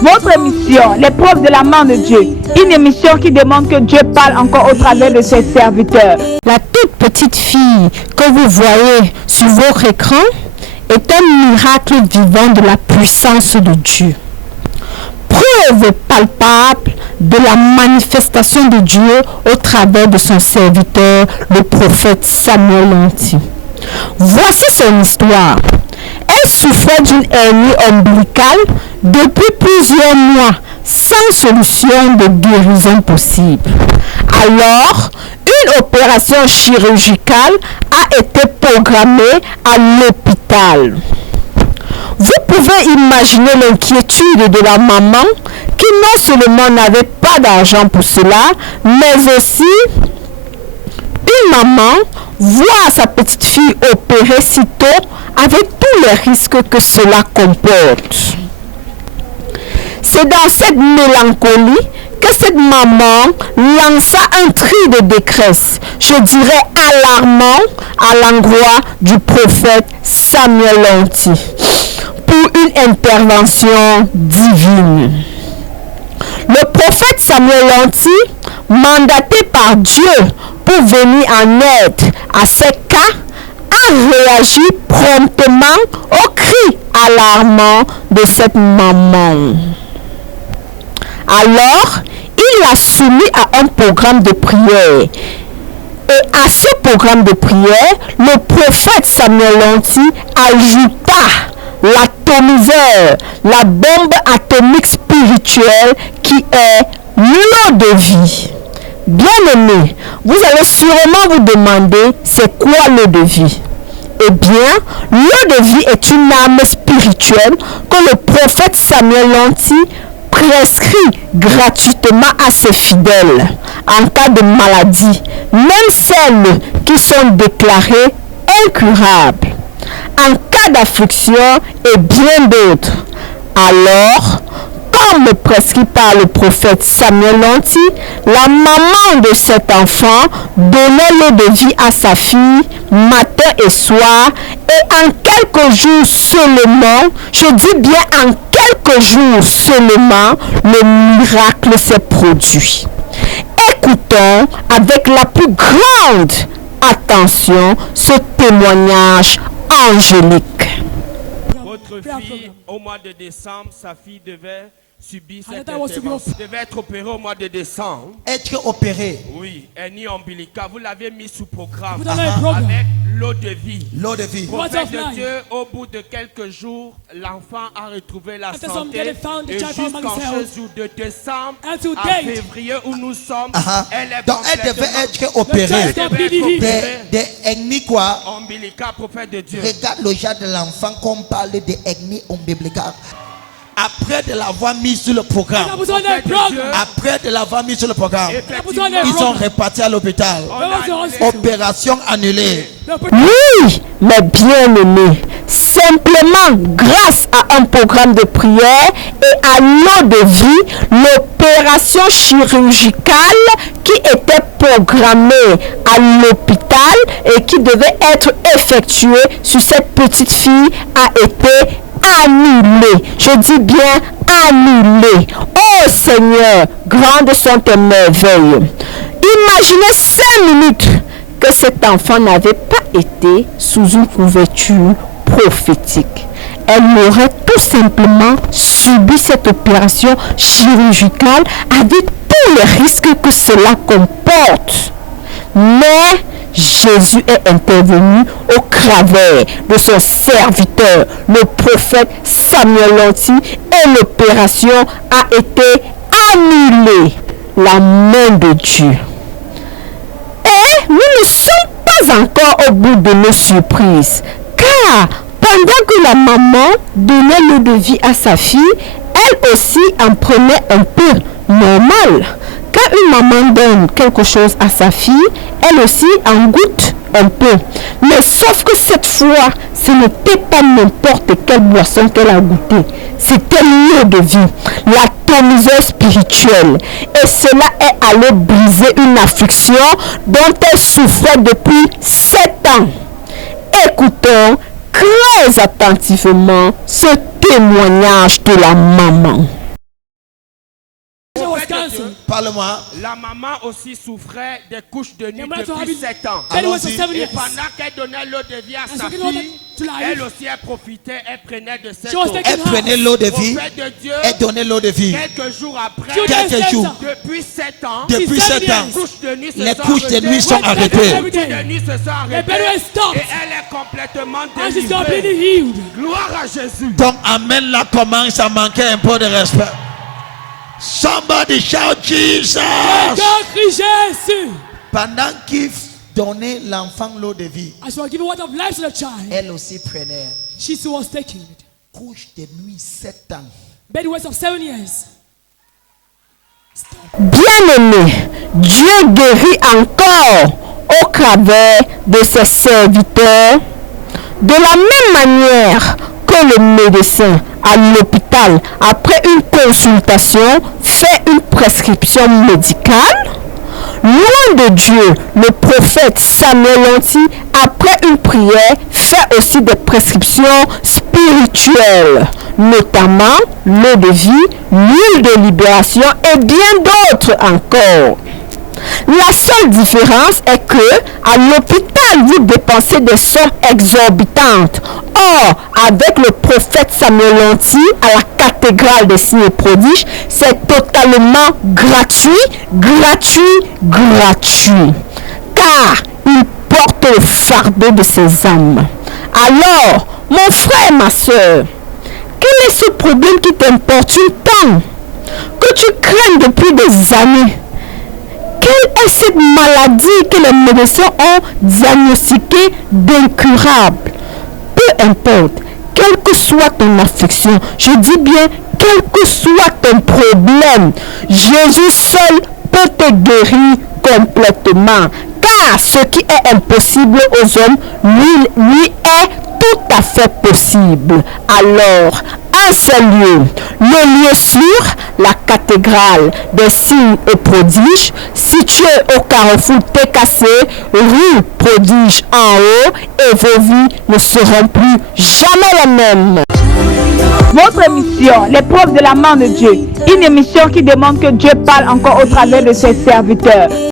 Votre émission, l'épreuve de la main de Dieu. Une émission qui demande que Dieu parle encore au travers de ses serviteurs. La toute petite fille que vous voyez sur votre écran est un miracle vivant de la puissance de Dieu. Preuve palpable de la manifestation de Dieu au travers de son serviteur, le prophète Samuel Lanty. Voici son histoire. Elle souffrait d'une hernie ombilicale depuis plusieurs mois, sans solution de guérison possible. Alors, une opération chirurgicale a été programmée à l'hôpital. Vous pouvez imaginer l'inquiétude de la maman qui non seulement n'avait pas d'argent pour cela, mais aussi une maman voit sa petite fille opérée si tôt avec tous les risques que cela comporte. C'est dans cette mélancolie que cette maman lança un cri de détresse, je dirais alarmant, à l'endroit du prophète Samuel Lanty pour une intervention divine. Le prophète Samuel Lanty, mandaté par Dieu pour venir en aide à ces cas, a réagi promptement au cri alarmant de cette maman. Alors, il l'a soumis à un programme de prière. Et à ce programme de prière, le prophète Samuel Lanty ajouta l'atomiseur, la bombe atomique spirituelle qui est l'eau de vie. Bien-aimés, vous allez sûrement vous demander c'est quoi l'eau de vie? Eh bien, l'eau de vie est une arme spirituelle que le prophète Samuel Lanty prescrit gratuitement à ses fidèles en cas de maladie, même celles qui sont déclarées incurables, en cas d'affliction et bien d'autres. Alors, comme prescrit par le prophète Samuel Lanty, la maman de cet enfant donnait l'eau de vie à sa fille matin et soir, et en quelques jours seulement, je dis bien en quelques jours seulement, le miracle s'est produit. Écoutons avec la plus grande attention ce témoignage angélique. Votre fille, au mois de décembre, sa fille devait subir cette intervention. Devait être opérée au mois de décembre. Être opérée? Oui, hernie ombilicale. Vous l'avez mis sous programme. Avec l'eau de vie. L'eau de vie. Prophète de Dieu, au bout de quelques jours, l'enfant a retrouvé la santé. Et jusqu'en ce jour de décembre à février où nous sommes, elle est donc elle devait être opérée. Des hernies quoi? Ombilicales, prophète de Dieu. Regarde le genre de l'enfant qu'on parle de hernies ombilicales. Après de l'avoir mis sur le programme, ils ont réparti à l'hôpital. Opération annulée. Oui, mais bien aimé, simplement grâce à un programme de prière et à l'eau de vie, l'opération chirurgicale qui était programmée à l'hôpital et qui devait être effectuée sur cette petite fille a été annulé. Je dis bien annulé. Oh Seigneur, grandes sont tes merveilles. Imaginez 5 minutes que cet enfant n'avait pas été sous une couverture prophétique. Elle aurait tout simplement subi cette opération chirurgicale avec tous les risques que cela comporte. Mais Jésus est intervenu au travers de son serviteur, le prophète Samuel Lanty, et l'opération a été annulée. La main de Dieu. Et nous ne sommes pas encore au bout de nos surprises, car pendant que la maman donnait l'eau de vie à sa fille, elle aussi en prenait un peu, normal. Quand une maman donne quelque chose à sa fille, elle aussi en goûte un peu. Mais sauf que cette fois, ce n'était pas n'importe quelle boisson qu'elle a goûté. C'était l'eau de vie, l'atomiseur spirituel. Et cela est allé briser une affliction dont elle souffrait depuis 7 ans. Écoutons très attentivement ce témoignage de la maman. Parle-moi. La maman aussi souffrait des couches de nuit depuis 7 ans. Allons-y. Et pendant qu'elle donnait l'eau de vie à sa fille, elle aussi elle profitait, elle prenait de cette eau. Elle prenait l'eau de vie. Elle donnait l'eau de vie. Quelques jours après, depuis 7 ans, les couches de nuit sont arrêtées. Et elle est complètement délivrée. Gloire à Jésus. Donc amen là commence à manquer un peu de respect. Somebody shout Jesus. Pendant qu'il donnait l'enfant l'eau de vie, elle aussi prenait couche de nuit 7 ans. Bien-aimé, Dieu guérit encore au travers de ses serviteurs de la même manière que le médecin à l'hôpital, après une consultation, fait une prescription médicale. Loin de Dieu, le prophète Samuel Lanty, après une prière, fait aussi des prescriptions spirituelles, notamment l'eau de vie, l'huile de libération et bien d'autres encore. La seule différence est que à l'hôpital, vous dépensez des sommes exorbitantes. Or, avec le prophète Samuel Lanty à la cathédrale des signes et prodiges, c'est totalement gratuit. Car il porte le fardeau de ses âmes. Alors, mon frère, ma soeur, quel est ce problème qui t'importune tant, que tu crains depuis des années? Quelle est cette maladie que les médecins ont diagnostiquée d'incurable? Peu importe, quelle que soit ton affection, je dis bien, quel que soit ton problème, Jésus seul peut te guérir complètement. Car ce qui est impossible aux hommes, lui est tout à fait possible. Alors, un seul lieu, le lieu sûr, la cathédrale des signes et prodiges, située au carrefour TKC, rue Prodige en haut, et vos vies ne seront plus jamais les mêmes. Votre émission, l'épreuve de la main de Dieu, une émission qui demande que Dieu parle encore au travers de ses serviteurs.